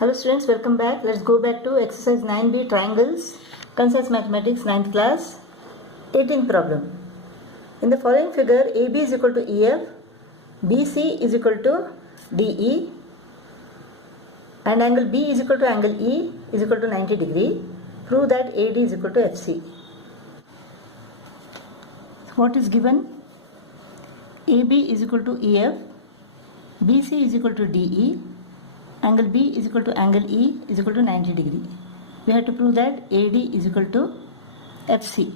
Hello students, welcome back. Let's go back to exercise 9b triangles, Kansas Mathematics 9th class, 18th problem. In the following figure, AB is equal to EF, BC is equal to DE, and angle B is equal to angle E is equal to 90 degree. Prove that AD is equal to FC. What is given? AB is equal to EF, BC is equal to DE, angle B is equal to angle E is equal to 90 degree. We have to prove that AD is equal to FC.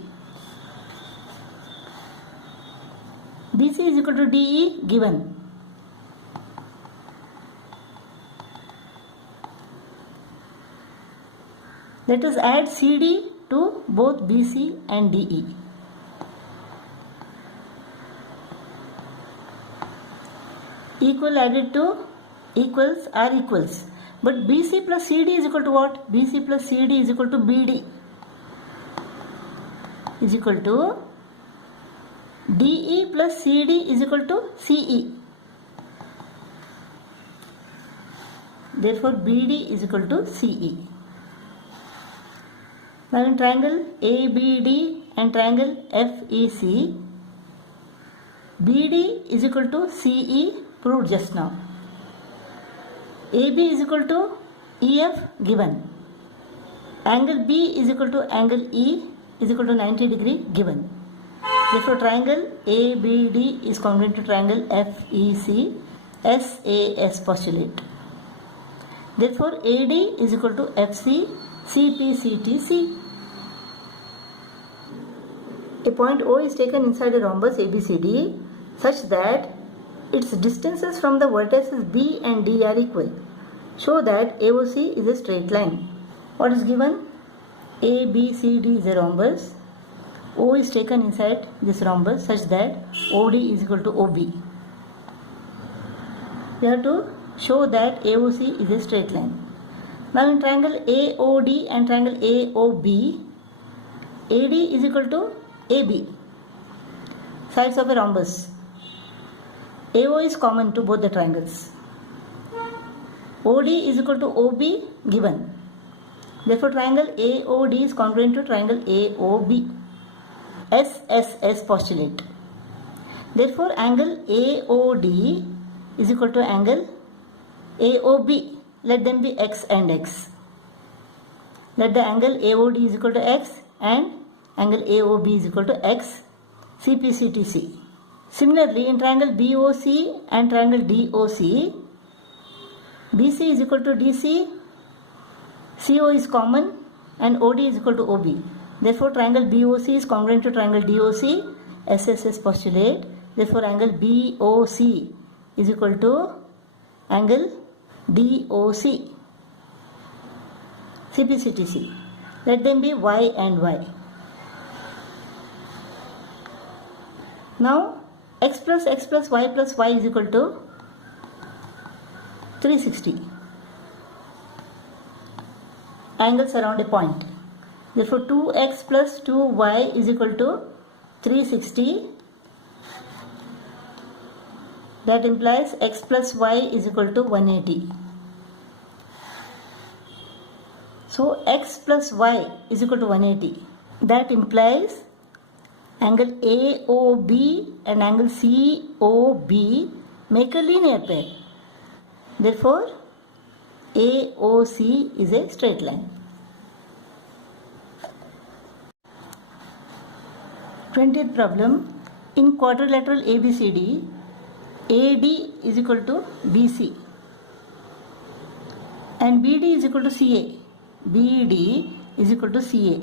BC is equal to DE given. Let us add CD to both BC and DE. Equal added to equals are equals, but BC plus CD is equal to what? BC plus CD is equal to BD is equal to DE plus CD is equal to CE. Therefore BD is equal to CE. Now in triangle ABD and triangle FEC, BD is equal to CE proved just now. AB is equal to EF given. Angle B is equal to angle E is equal to 90 degree given. Therefore triangle ABD is congruent to triangle FEC SAS postulate. Therefore AD is equal to FC CPCTC. A point O is taken inside a rhombus ABCD such that its distances from the vertices B and D are equal. Show that AOC is a straight line. What is given? ABCD is a rhombus. O is taken inside this rhombus such that OD is equal to OB. We have to show that AOC is a straight line. Now in triangle AOD and triangle AOB, AD is equal to AB, sides of a rhombus. AO is common to both the triangles. OD is equal to OB given. Therefore triangle AOD is congruent to triangle AOB. SSS postulate. Therefore angle AOD is equal to angle AOB. Let them be X and X. Let the angle AOD is equal to X and angle AOB is equal to X. CPCTC. Similarly, in triangle BOC and triangle DOC, BC is equal to DC, CO is common, and OD is equal to OB. Therefore, triangle BOC is congruent to triangle DOC, SSS postulate. Therefore, angle BOC is equal to angle DOC. CPCTC. Let them be Y and Y. Now, X plus Y plus Y is equal to 360. Angles around a point. Therefore 2x plus 2y is equal to 360. That implies x plus y is equal to 180. So x plus y is equal to 180. That implies angle AOB and angle COB make a linear pair. Therefore, AOC is a straight line. 20th problem. In quadrilateral ABCD, AD is equal to BC and BD is equal to CA. BD is equal to CA.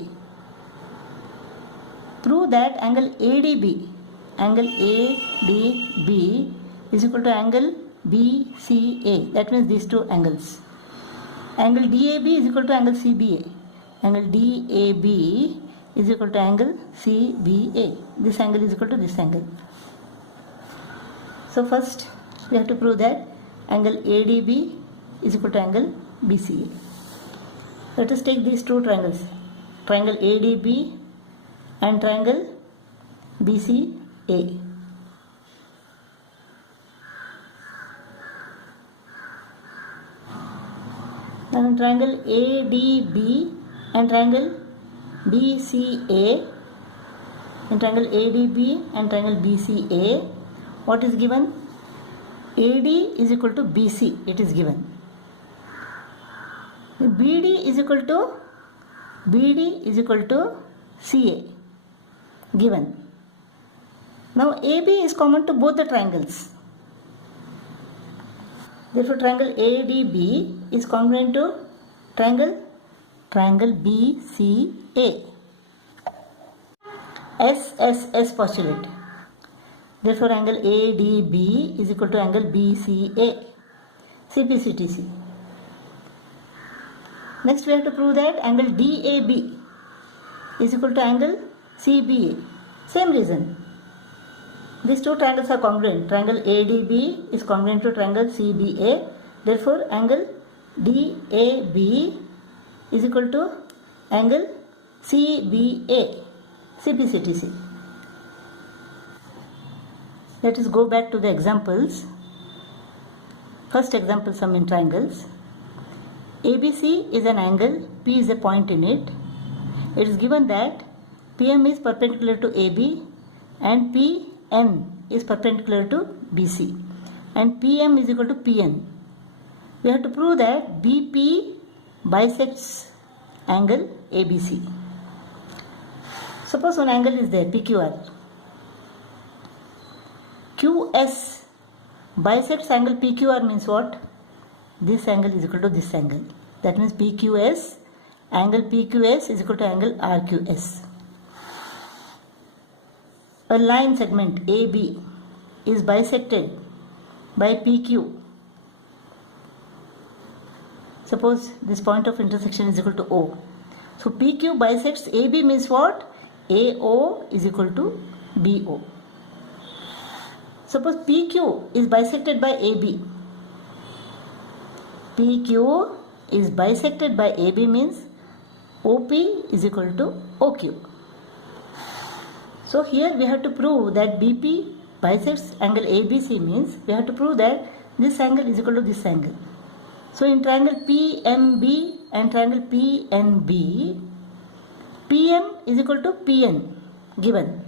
Prove that angle ADB is equal to angle BCA. That means these two angles. Angle DAB is equal to angle CBA. Angle DAB is equal to angle CBA. This angle is equal to this angle. So first we have to prove that angle ADB is equal to angle BCA. Let us take these two triangles. Triangle ADB and triangle BCA. Now in triangle ADB and triangle BCA, in triangle ADB and triangle BCA, what is given? AD is equal to BC, it is given. BD is equal to CA, given. Now AB is common to both the triangles. Therefore triangle ADB is congruent to triangle BCA. SSS postulate. Therefore angle ADB is equal to angle BCA. CPCTC. Next we have to prove that angle DAB is equal to angle CBA. Same reason. These two triangles are congruent. Triangle ADB is congruent to triangle CBA. Therefore angle DAB is equal to angle CBA. CPCTC. Let us go back to the examples. First example, sum in triangles. ABC is an angle, P is a point in it. It is given that PM is perpendicular to AB and PN is perpendicular to BC and PM is equal to PN. We have to prove that BP bisects angle ABC. Suppose one angle is there, PQR. QS bisects angle PQR means what? This angle is equal to this angle. That means PQS, angle PQS is equal to angle RQS. A line segment AB is bisected by PQ. Suppose this point of intersection is equal to O. So PQ bisects AB means what? AO is equal to BO. Suppose PQ is bisected by AB. PQ is bisected by AB means OP is equal to OQ. So here we have to prove that BP bisects angle ABC means we have to prove that this angle is equal to this angle. So in triangle PMB and triangle PNB, PM is equal to PN given.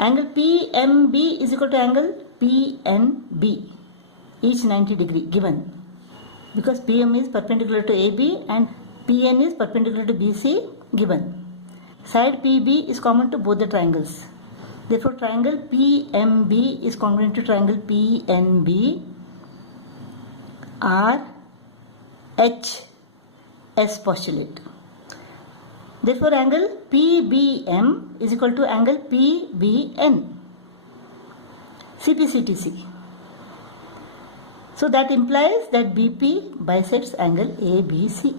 Angle PMB is equal to angle PNB, each 90 degree given. Because PM is perpendicular to AB and PN is perpendicular to BC given. Side PB is common to both the triangles. Therefore triangle PMB is congruent to triangle PNB. RHS postulate. Therefore angle PBM is equal to angle PBN. CPCTC. So that implies that BP bisects angle ABC.